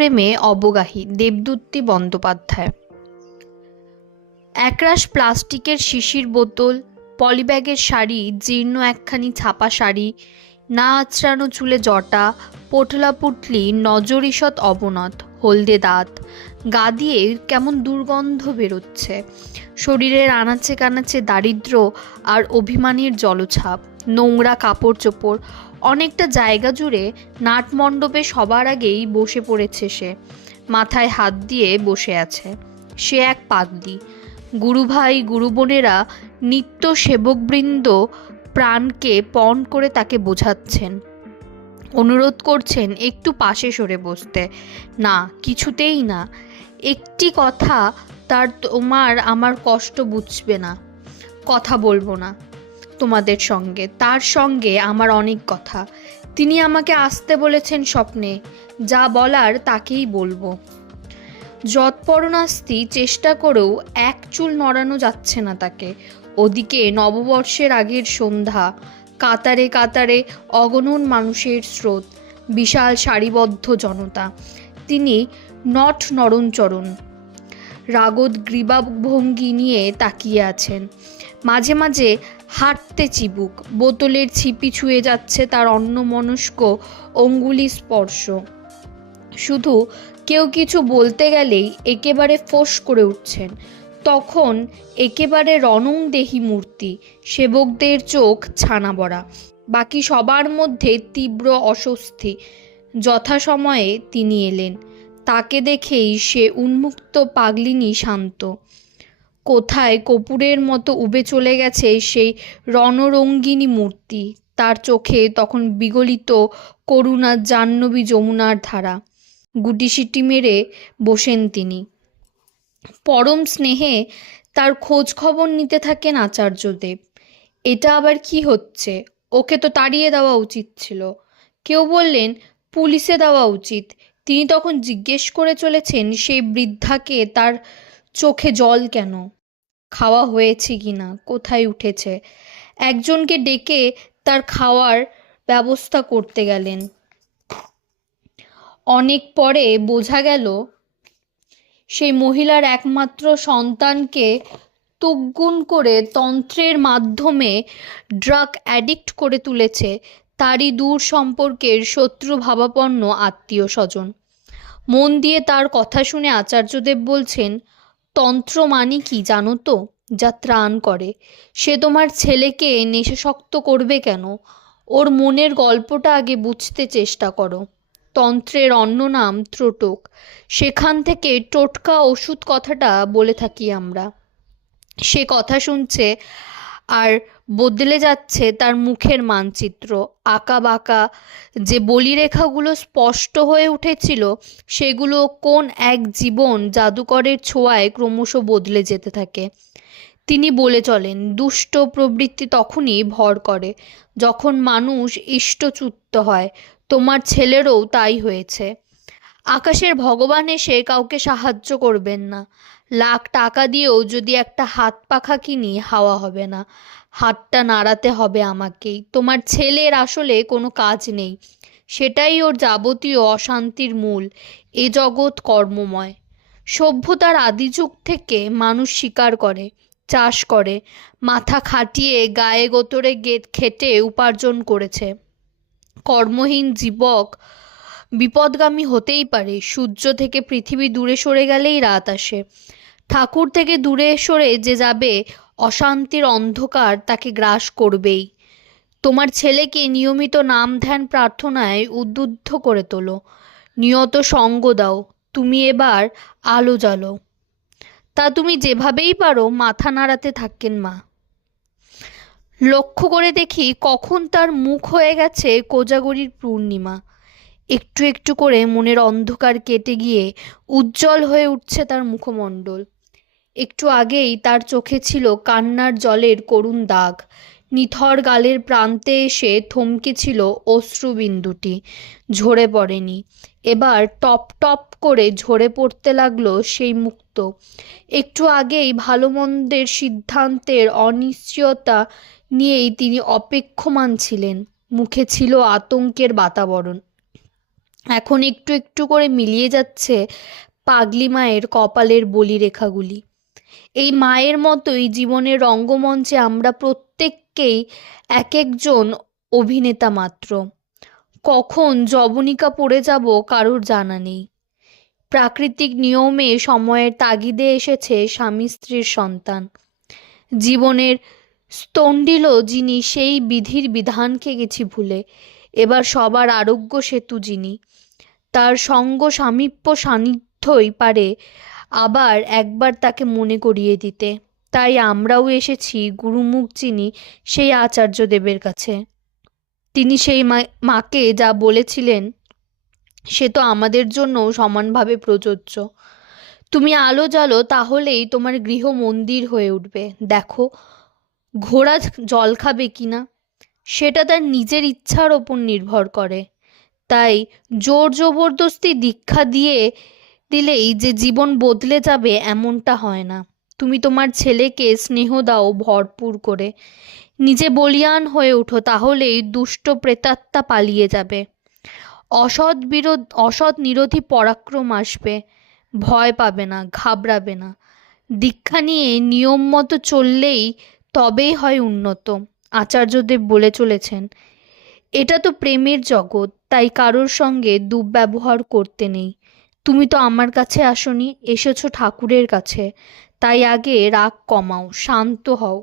প্রেমে অবগাহী দেবদূতী বন্দ্যোপাধ্যায়। একরাশ প্লাস্টিকের শিশির বোতল, পলিব্যাগের শাড়ি, জীর্ণ একখানি ছাপা শাড়ি, না আঁচড়ানো চুলে জটা, পোটলা পুটলি নজরিসৎ অবনত, হলদে দাঁত, গা দিয়ে কেমন দুর্গন্ধ বেরোচ্ছে। শরীরের আনাচে কানাচে দারিদ্র আর অভিমানীর জলছাপ, নোংরা কাপড় চোপড় অনেকটা জায়গা জুড়ে নাটমণ্ডপে সবার আগেই বসে পড়েছে সে। মাথায় হাত দিয়ে বসে আছে। সে এক পাগলি। গুরুভাই গুরুবোনেরা নিত্য সেবকবৃন্দ প্রাণকে পণ করে তাকে বোঝাচ্ছেন। অনুরোধ করছেন একটু পাশে সরে বসতে। না, কিছুতেই না। একটি কথা তার তোমার আমার কষ্ট বুঝবে না। কথা বলব না। তোমাদের সঙ্গে, তার সঙ্গে আমার অনেক কথা। তিনি আমাকে আসতে বলেছেন স্বপ্নে, যা বলার তাকেই বলব। যৎপরণাস্তি চেষ্টা করেও এক চুল নড়ানো যাচ্ছে না তাকে। ওদিকে নববর্ষের আগের সন্ধ্যা, কাতারে কাতারে অগণন মানুষের স্রোত, বিশাল সারিবদ্ধ জনতা। তিনি নট নরণচরণ, রাগদ গ্রীবাভঙ্গি নিয়ে তাকিয়ে আছেন। মাঝে মাঝে হাঁটতে চিবুক। বোতলের ছিপি ছুঁয়ে যাচ্ছে তার অন্যমনস্ক অঙ্গুলি স্পর্শ। শুধু কেউ কিছু বলতে গেলেই একেবারে ফোঁস করে উঠছেন। তখন একেবারে রণংদেহী মূর্তি, সেবকদের চোখ ছানা বড়া বাকি সবার মধ্যে তীব্র অস্বস্তি। যথাসময়ে তিনি এলেন। তাকে দেখেই সে উন্মুক্ত পাগলিনী শান্ত। কোথায় কপুরের মতো উবে চলে গেছে সেই রণরঙ্গিনী মূর্তি। তার চোখে তখন বিগলিত করুণা জাহ্নবী যমুনার ধারা। গুটিসিটি মেরে বসেন তিনি। পরম স্নেহে তার খোঁজ খবর নিতে থাকেন আচার্যদেব। এটা আবার কি হচ্ছে? ওকে তো তাড়িয়ে দেওয়া উচিত ছিল। কেউ বললেন, পুলিশে দেওয়া উচিত। তিনি তখন জিজ্ঞেস করে চলেছেন, সেই বৃদ্ধাকে তার চোখে জল কেন? খাওয়া হয়েছে কি না? কোথায় উঠেছে? একজনকে ডেকে তার খাওয়ার ব্যবস্থা করতে গেলেন। অনেক পরে বোঝা গেল, সেই মহিলার একমাত্র সন্তানকে তুগুন করে তন্ত্রের মাধ্যমে ড্রাগ অ্যাডিক্ট করে তুলেছে তারই দূর সম্পর্কের শত্রু ভাবাপন্ন আত্মীয় স্বজন। মন দিয়ে তার কথা শুনে আচার্যদেব বলছেন তন্ত্র মানে কি জানো তো? যা ত্রাণ করে। সে তোমার ছেলেকে নেশাসক্ত করবে কেন? ওর মনের গল্পটা আগে বুঝতে চেষ্টা করো। তন্ত্রের অন্য নাম ত্রোটক। সেখান থেকে টোটকা ওষুধ কথাটা বলে থাকি আমরা। সে কথা শুনছে আর বদলে যাচ্ছে তার মুখের মানচিত্র। আঁকা বাঁকা যে বলিরেখাগুলো স্পষ্ট হয়ে উঠেছিল, সেগুলো কোন এক জীবন জাদুকরের ছোঁয়ায় ক্রমশ বদলে যেতে থাকে। তিনি বলে চলেন, দুষ্ট প্রবৃত্তি তখনই ভর করে, যখন মানুষ ইষ্টচ্যুত হয়। তোমার ছেলেরও তাই হয়েছে। আকাশের ভগবান এসে কাউকে সাহায্য করবেন না। লাখ টাকা দিয়েও যদি একটা হাত পাখা কিনি, হাওয়া হবে না। হাতটা নাড়াতে হবে আমাকেই। তোমার ছেলের আসলে কোনো কাজ নেই। সেটাই ওর যাবতীয় অশান্তির মূল। এ জগৎ কর্মময়। সভ্যতার আদিযুগ থেকে মানুষ শিকার করে, চাষ করে, মাথা খাটিয়ে গায়ে গোতরে গেট খেটে উপার্জন করেছে। কর্মহীন জীবক বিপদগামী হতেই পারে। সূর্য থেকে পৃথিবী দূরে সরে গেলেই রাত আসে। ঠাকুর থেকে দূরে সরে যে যাবে, অশান্তির অন্ধকার তাকে গ্রাস করবেই। তোমার ছেলেকে নিয়মিত নাম ধ্যান প্রার্থনায় উদ্বুদ্ধ করে তোলো। নিয়ত সঙ্গ দাও। তুমি এবার আলো জ্বালো। তা তুমি যেভাবেই পারো, মাথা নাড়াতে থাকেন মা। লক্ষ্য করে দেখি কখন তার মুখ হয়ে গেছে কোজাগরির পূর্ণিমা। একটু একটু করে মনের অন্ধকার কেটে গিয়ে উজ্জ্বল হয়ে উঠছে তার মুখমণ্ডল। একটু আগেই তার চোখে ছিল কান্নার জলের করুণ দাগ। নিথর গালের প্রান্তে এসে থমকে ছিল অশ্রুবিন্দুটি। ঝরে পড়েনি। এবার টপ টপ করে ঝরে পড়তে লাগল সেই মুক্ত। একটু আগেই ভালো মন্দের সিদ্ধান্তের অনিশ্চয়তা নিয়েই তিনি অপেক্ষমান ছিলেন। মুখে ছিল আতঙ্কের বাতাবরণ। এখন একটু একটু করে মিলিয়ে যাচ্ছে পাগলি মায়ের কপালের বলিরেখাগুলি। এই মায়ের মতোই জীবনের রঙ্গমঞ্চে আমরা প্রত্যেককেই এক একজন অভিনেতা মাত্র। কখন জবনিকা পড়ে যাব কারোর জানা নেই। প্রাকৃতিক নিয়মে সময়ের তাগিদে এসেছে স্বামী স্ত্রীর সন্তান। জীবনের স্তণ্ডিল যিনি সেই বিধির বিধানকে গেছি ভুলে। এবার সবার আরোগ্য সেতু যিনি। তার সঙ্গ সামীপ্য সান্নিধ্যই পারে আবার একবার তাকে মনে করিয়ে দিতে। তাই আমরাও এসেছি গুরুমুখ যিনি সেই আচার্যদেবের কাছে। তিনি সেই মাকে যা বলেছিলেন, সে তো আমাদের জন্যও সমানভাবে প্রযোজ্য। তুমি আলো জ্বালো, তাহলেই তোমার গৃহ মন্দির হয়ে উঠবে। দেখো, ঘোড়া জল খাবে কিনা? সেটা তার নিজের ইচ্ছার ওপর নির্ভর করে। তাই জোর জবরদস্তি দীক্ষা দিয়ে দিলেই যে জীবন বদলে যাবে এমনটা হয় না। তুমি তোমার ছেলেকে স্নেহ দাও ভরপুর করে। নিজে বলিয়ান হয়ে ওঠো তাহলেই দুষ্ট প্রেতাত্মা পালিয়ে যাবে। অসৎ বিরোধ, অসৎ নিরোধী পরাক্রম আসবে। ভয় পাবে না, ঘাবড়াবে না। দীক্ষা নিয়ে নিয়ম মতো চললেই তবেই হয় উন্নত। আচার্যদেব বলে চলেছেন, এটা তো প্রেমের জগৎ, তাই কারোর সঙ্গে দুর্ব্যবহার করতে নেই। তুমি তো আমার কাছে আসনি, এসেছ ঠাকুরের কাছে, তাই আগে রাগ কমাও, শান্ত হও।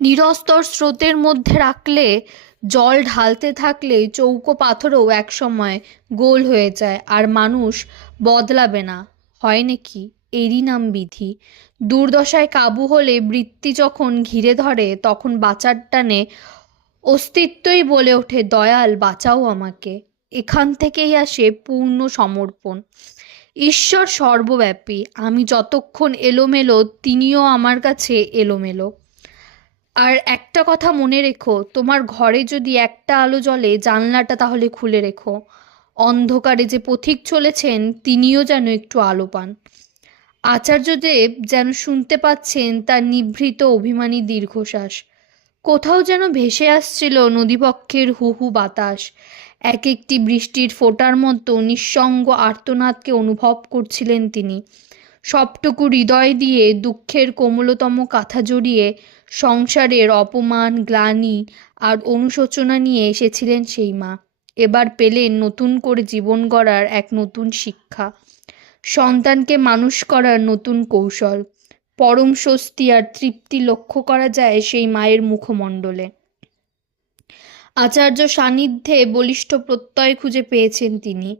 নিরস্তর স্রোতের মধ্যে রাখলে, জল ঢালতে থাকলে চৌকো পাথরও একসময় গোল হয়ে যায়, আর মানুষ বদলাবে না। হয় নাকি? এরই নাম বিধি। দুর্দশায় কাবু হলে বৃত্তি যখন ঘিরে ধরে, তখন বাঁচার টানে অস্তিত্বই বলে ওঠে, দয়াল, বাঁচাও আমাকে। এখান থেকেই আসে পূর্ণ সমর্পণ। ঈশ্বর সর্বব্যাপী, আমি যতক্ষণ এলোমেলো, তিনিও আমার কাছে এলোমেলো। আর একটা কথা মনে রেখো, তোমার ঘরে যদি একটা আলো জ্বলে, জানলাটা তাহলে খুলে রেখো। অন্ধকারে যে পথিক চলেছেন, তিনিও যেন একটু আলো পান। আচার্যদেব যেন শুনতে পাচ্ছেন তার নিভৃত অভিমানী দীর্ঘশ্বাস। কোথাও যেন ভেসে আসছিল নদীপক্ষের হু হু বাতাস। এক একটি বৃষ্টির ফোঁটার মতো নিঃসঙ্গ আর্তনাদকে অনুভব করছিলেন তিনি। সবটুকু হৃদয় দিয়ে দুঃখের কোমলতম কাঁথা জড়িয়ে সংসারের অপমান, গ্লানি আর অনুশোচনা নিয়ে এসেছিলেন সেই মা। এবার পেলেন নতুন করে জীবন গড়ার এক নতুন শিক্ষা। সন্তানকে মানুষ করার নতুন কৌশল। পরম স্বস্তি আর তৃপ্তি লক্ষ্য করা যায় সেই মায়ের মুখমণ্ডলে। আচার্য সান্নিধ্যে বলিষ্ঠ প্রত্যয় খুঁজে পেয়েছেন তিনি।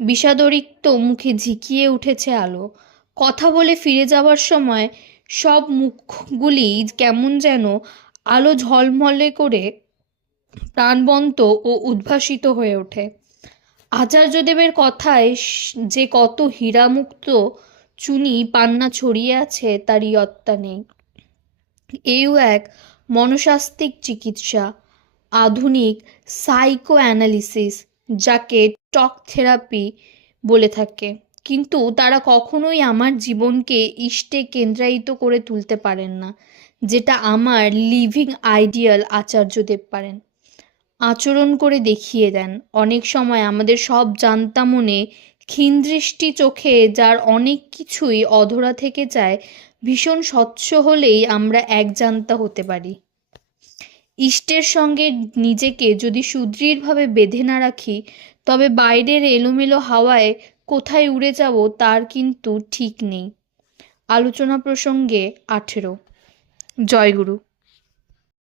বিষাদরিক্ত মুখে ঝিকিয়ে উঠেছে আলো। কথা বলে ফিরে যাওয়ার সময় সব মুখগুলি কেমন যেন আলো ঝলমলে করে প্রাণবন্ত ও উদ্ভাসিত হয়ে ওঠে। আচার্যদেবের কথায় যে কত হীরামুক্ত চুনি পান্না ছড়িয়ে আছে তার ইয়ত্তা নেই। এও এক মনস্তাত্ত্বিক চিকিৎসা, আধুনিক সাইকো অ্যানালিসিস যাকে টক থেরাপি বলে থাকে। কিন্তু তারা কখনোই আমার জীবনকে ইষ্টে কেন্দ্রায়িত করে তুলতে পারেন না, যেটা আমার লিভিং আইডিয়াল আচার্যদেব পারেন। আচরণ করে দেখিয়ে দেন। অনেক সময় আমাদের সব জানতা মনে ক্ষীণদৃষ্টি চোখে যার অনেক কিছুই অধরা থেকে যায়, ভীষণ স্বচ্ছ হলেই আমরা এক জানতা হতে পারি। ইষ্টের সঙ্গে নিজেকে যদি সুদৃঢ়ভাবে বেঁধে না রাখি, তবে বাইরের এলোমেলো হাওয়ায় কোথায় উড়ে যাব তার কিন্তু ঠিক নেই। আলোচনা প্রসঙ্গে আঠেরো। জয়গুরু।